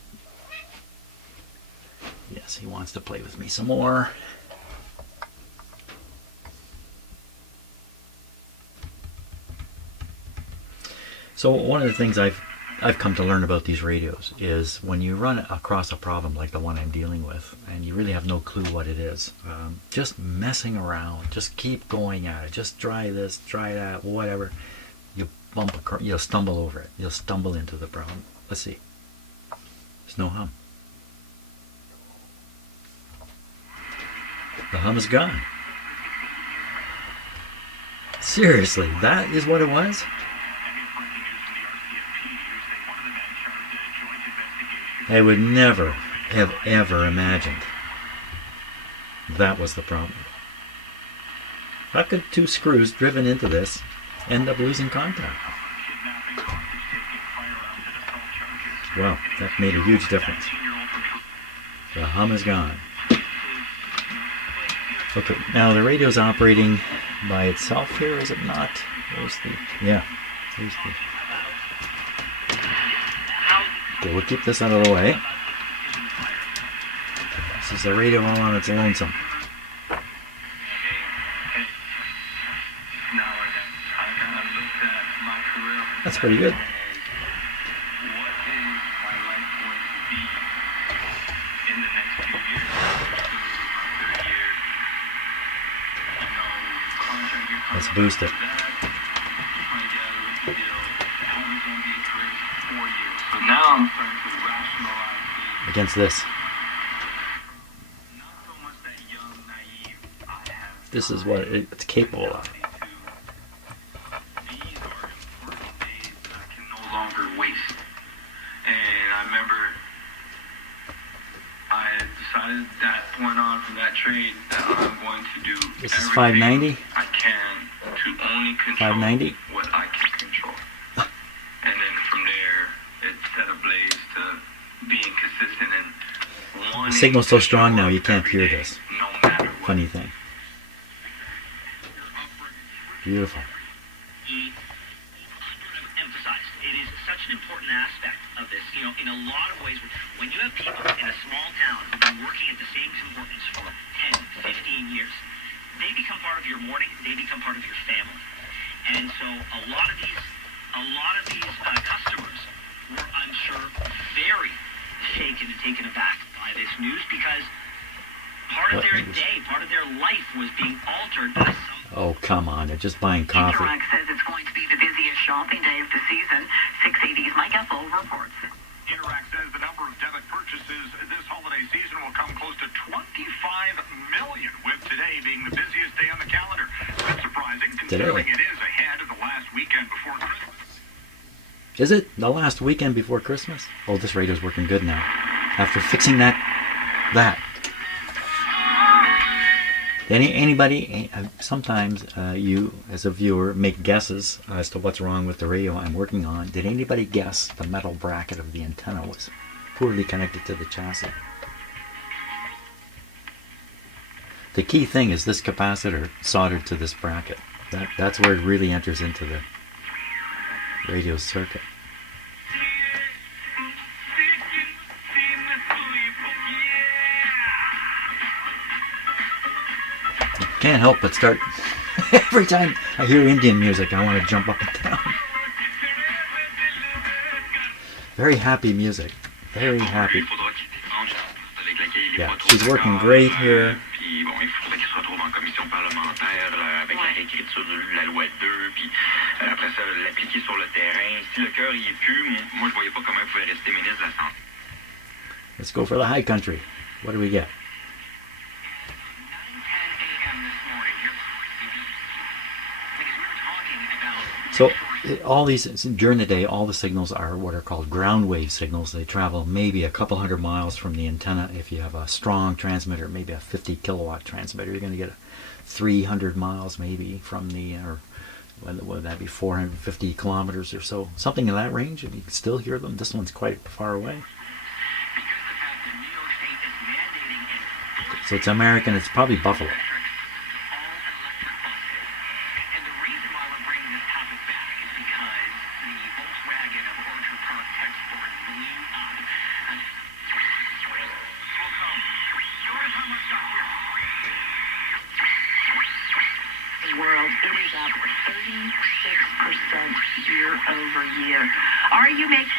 Yes, he wants to play with me some more. So one of the things I've come to learn about these radios is when you run across a problem like the one I'm dealing with, and you really have no clue what it is, just messing around, just keep going at it, just try this, try that, whatever. You'll stumble over it. You'll stumble into the problem. Let's see. There's no hum. The hum is gone. Seriously, that is what it was? I would never have ever imagined that was the problem. How could two screws driven into this end up losing contact? Well, that made a huge difference. The hum is gone. Okay, now the radio's operating by itself here, is it not? There's the, yeah, there's the. Okay, we'll keep this out of the way. This is the radio all on its lonesome. That's pretty good. Let's boost it. Against this. This is what it's capable of. These are important days I can no longer waste. And I remember I had decided that point on from that trade that I'm going to do This is 590. I can to only control 590. what I can control. And then from there, it set ablaze to being consistent and The signal's so strong now you can't hear this. No matter what. Funny thing. Beautiful. Emphasized. It is such an important aspect of this. You know, in a lot of ways, when you have people in a small town who've been working at the same importance for 10, 15 years, they become part of your morning. They become part of your family. And so a lot of these customers were, I'm sure, very shaken and taken aback by this news because part of their day, part of their life was being altered by some. Oh, come on. They're just buying coffee. Interact says it's going to be the busiest shopping day of the season. 680's Mike Ethel reports. Interact says the number of debit purchases this holiday season will come close to 25 million, with today being the busiest day on the calendar. Bit surprising considering it is ahead of the last weekend before Christmas. Is it the last weekend before Christmas? Oh, this radio's working good now. After fixing that. Anybody, sometimes you, as a viewer, make guesses as to what's wrong with the radio I'm working on. Did anybody guess the metal bracket of the antenna was poorly connected to the chassis? The key thing is this capacitor soldered to this bracket. That's where it really enters into the radio circuit. Can't help but start. Every time I hear Indian music, I want to jump up and down. Very happy music. Very happy. Yeah, she's working great here. Let's go for the high country. What do we get? So all these, during the day, all the signals are what are called ground wave signals. They travel maybe a couple hundred miles from the antenna. If you have a strong transmitter, maybe a 50 kilowatt transmitter, you're going to get 300 miles maybe from the, or would that be 450 kilometers or so? Something in that range, and you can still hear them. This one's quite far away. So it's American, it's probably Buffalo. World, it is up 36% year over year. Are you making...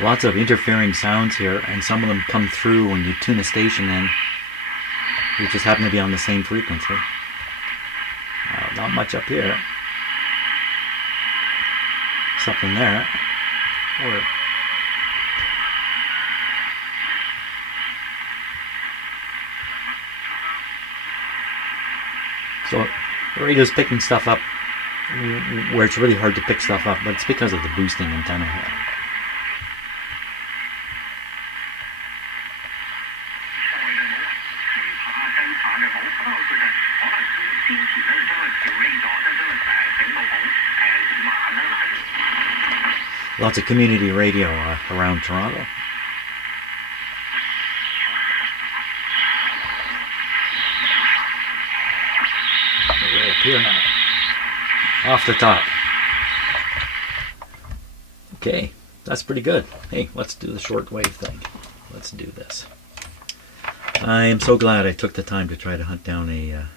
Lots of interfering sounds here, and some of them come through when you tune a station in. You just happen to be on the same frequency. Not much up here. Something there. Or so the radio's picking stuff up where it's really hard to pick stuff up, but it's because of the boosting antenna here. Lots of community radio around Toronto. Way up here now. Off the top. Okay, that's pretty good. Hey, let's do the shortwave thing. Let's do this. I am so glad I took the time to try to hunt down the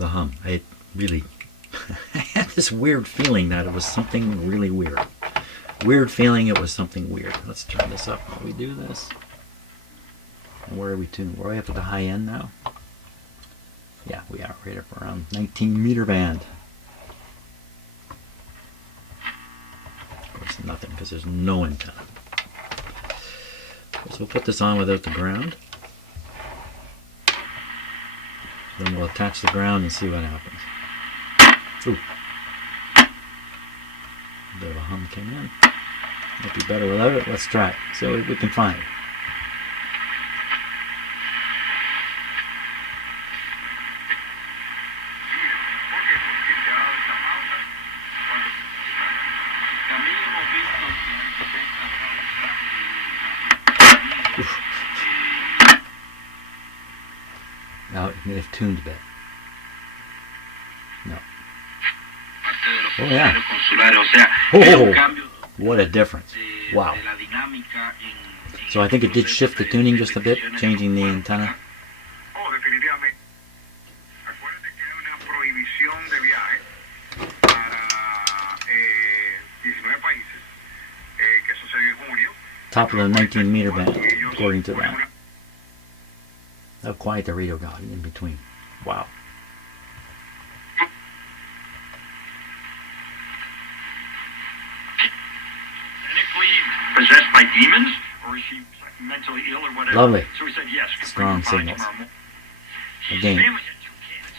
hum. I really I had this weird feeling that it was something really weird. Weird feeling it was something weird. Let's turn this up while we do this. And where are we tuned? We're up at the high end now. Yeah, we are right up around 19 meter band. Of course, nothing because there's no antenna. So we'll put this on without the ground. Then we'll attach the ground and see what happens. Ooh. A bit of a hum came in. Might be better without it. Let's try it. See what we can find. Oof. Now they've tuned a bit. No. Oh yeah. Oh, what a difference. Wow. So I think it did shift the tuning just a bit, changing the antenna. Oh, definitivamente. Acuérdate que hay una prohibición de viaje para 19 países que sucedió en junio. Top of the 19 meter band, according to that. How quiet the radio got in between. Wow. Possessed by demons, or is she mentally ill or whatever? Lovely. So he said yes. Strong signals. His Again. family had 2 cats,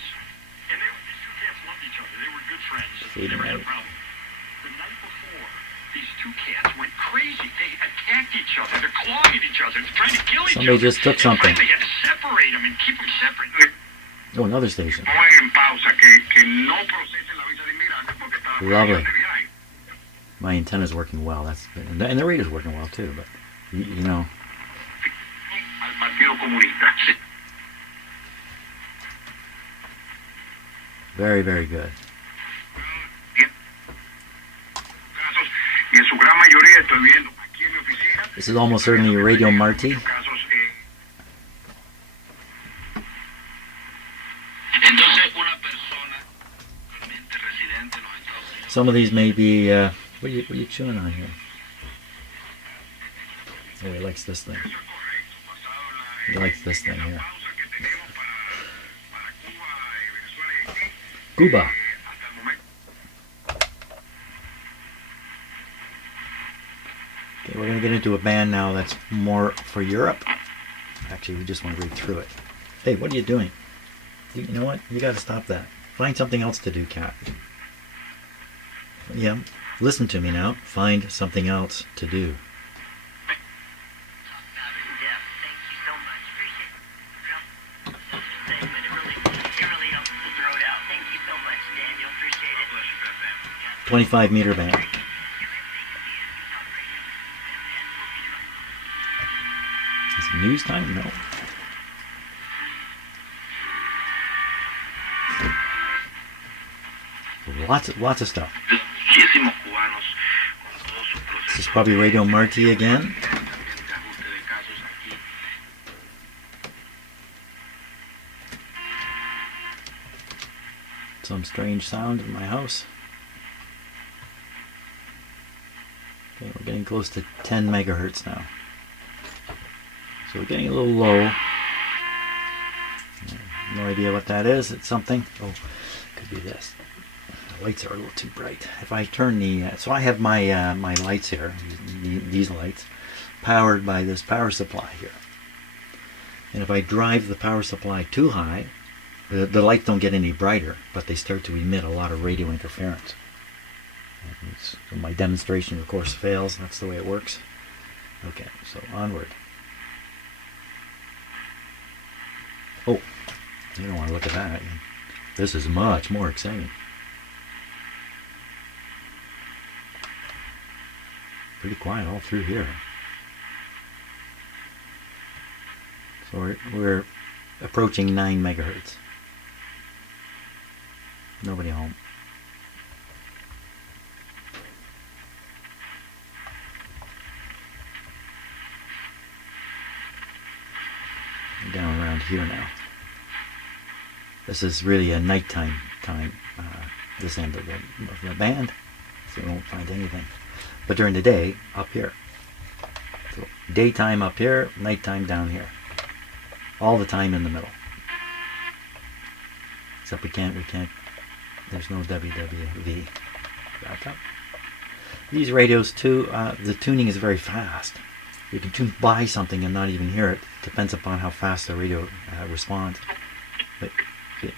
and these 2 cats loved each other. They were good friends. Fading Never had a out. problem. The night before, these 2 cats went crazy. They attacked each other. They're clawing at each other. They're trying to kill each other. Somebody just took something. They had to separate them and keep them separate. Oh, another station. Lovely. Lovely. My antenna's working well. And the radio's working well too. But you know, neocomunistas. Very, very good. Y en su gran mayoría estoy viendo aquí en mi oficina. This is almost certainly Radio Marti. Some of these may be, what are you chewing on here? Oh, he likes this thing. He likes this thing here. Cuba. Okay, we're going to get into a band now that's more for Europe. Actually, we just want to read through it. Hey, what are you doing? You know what? You got to stop that. Find something else to do, Cat. Yeah, listen to me now. Find something else to do. Thank you so much. 25-meter band. Is it news time? No. Lots of stuff. This is probably Radio Marti again. Some strange sound in my house. Okay, we're getting close to 10 megahertz now. So we're getting a little low. No idea what that is. It's something. Oh, could be this. The lights are a little too bright. If I turn the... so I have my my lights here, these lights, powered by this power supply here. And if I drive the power supply too high, the lights don't get any brighter, but they start to emit a lot of radio interference. So my demonstration, of course, fails. That's the way it works. Okay, so onward. Oh, you don't want to look at that. This is much more exciting. Pretty quiet all through here. So we're approaching 9 megahertz. Nobody home. Down around here now. This is really a nighttime time, this end of the band, so you won't find anything. But during the day, up here. So daytime up here, nighttime down here. All the time in the middle. Except we can't, there's no WWV. Back up. These radios too, the tuning is very fast. You can tune by something and not even hear it. Depends upon how fast the radio responds. But, see.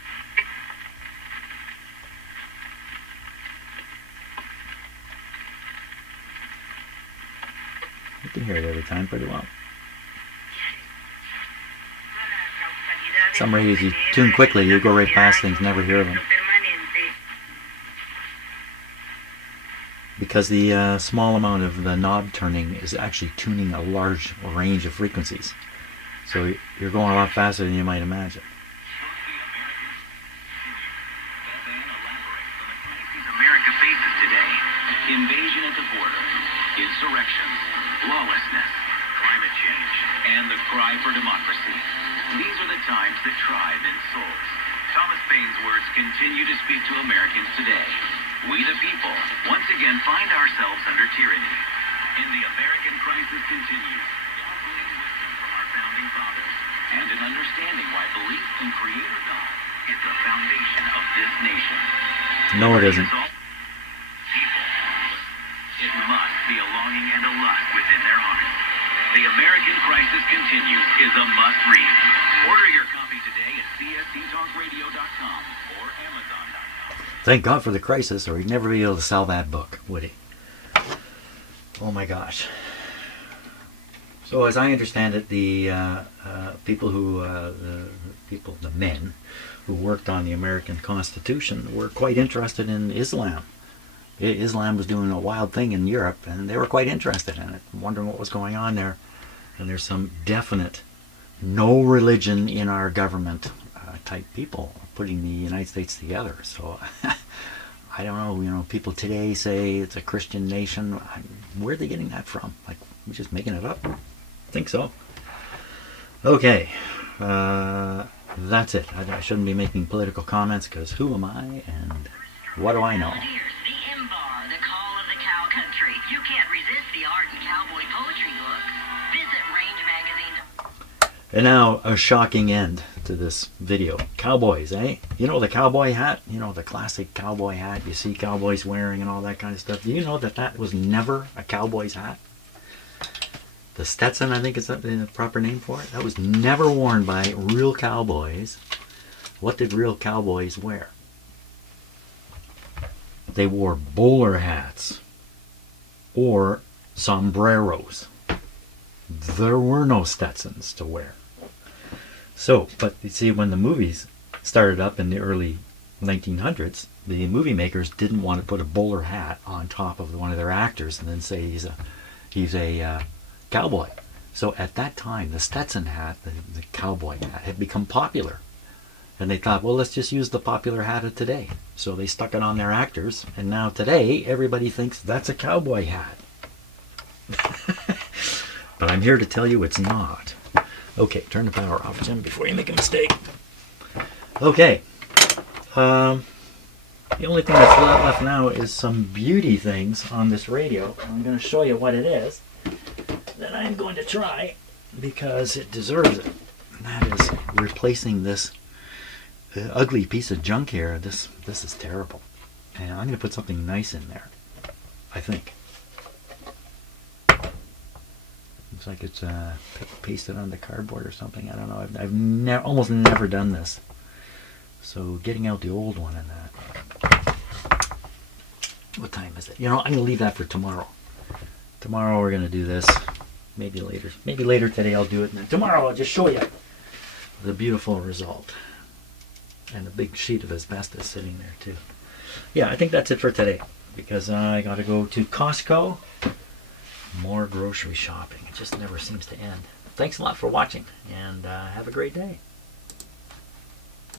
You can hear it every time pretty well. Some radios you tune quickly, you go right past things, never hear them. Because the small amount of the knob turning is actually tuning a large range of frequencies. So you're going a lot faster than you might imagine. America faces today: invasion at the border, insurrections, lawlessness, climate change, and the cry for democracy. These are the times that try men's souls. Thomas Paine's words continue to speak to Americans today. We the people once again find ourselves under tyranny. And the American crisis continues. God gleaned wisdom from our founding fathers and an understanding why belief in Creator God is the foundation of this nation. No, it isn't. People. It must be a longing and a lust within their hearts. The American Crisis Continues is a must-read. Order your copy today at csctalkradio.com or amazon.com. Thank God for the crisis, or he'd never be able to sell that book, would he? Oh my gosh. So as I understand it, the men who worked on the American Constitution were quite interested in Islam. Islam was doing a wild thing in Europe, and they were quite interested in it, wondering what was going on there. And there's some definite no religion in our government type people putting the United States together. So I don't know, you know, people today say it's a Christian nation. Where are they getting that from? Like, we're just making it up? I think so. Okay, that's it. I shouldn't be making political comments because who am I and what do I know? Here's the M-Bar, the call of the cow country. You can't resist the art and cowboy poetry look. Visit Range Magazine. And now a shocking end to this video. Cowboys, eh? You know the cowboy hat? You know the classic cowboy hat you see cowboys wearing and all that kind of stuff. Do you know that that was never a cowboy's hat? The Stetson, I think is the proper name for it. That was never worn by real cowboys. What did real cowboys wear? They wore bowler hats or sombreros. There were no Stetsons to wear. So, but you see, when the movies started up in the early 1900s, the movie makers didn't want to put a bowler hat on top of one of their actors and then say he's a cowboy. So at that time, the Stetson hat, the cowboy hat, had become popular. And they thought, well, let's just use the popular hat of today. So they stuck it on their actors, and now today, everybody thinks that's a cowboy hat. But I'm here to tell you it's not. Okay, turn the power off, Jim, before you make a mistake. Okay. The only thing that's left now is some beauty things on this radio. I'm going to show you what it is. That I'm going to try because it deserves it. And that is replacing this ugly piece of junk here. This is terrible. And I'm going to put something nice in there, I think. Looks like it's pasted on the cardboard or something. I don't know. I've almost never done this. So getting out the old one and that. What time is it? You know, I'm going to leave that for tomorrow. Tomorrow we're going to do this. Maybe later. Maybe later today I'll do it. And then tomorrow I'll just show you the beautiful result. And a big sheet of asbestos sitting there too. Yeah, I think that's it for today. Because I got to go to Costco. More grocery shopping. It just never seems to end. Thanks a lot for watching. And have a great day.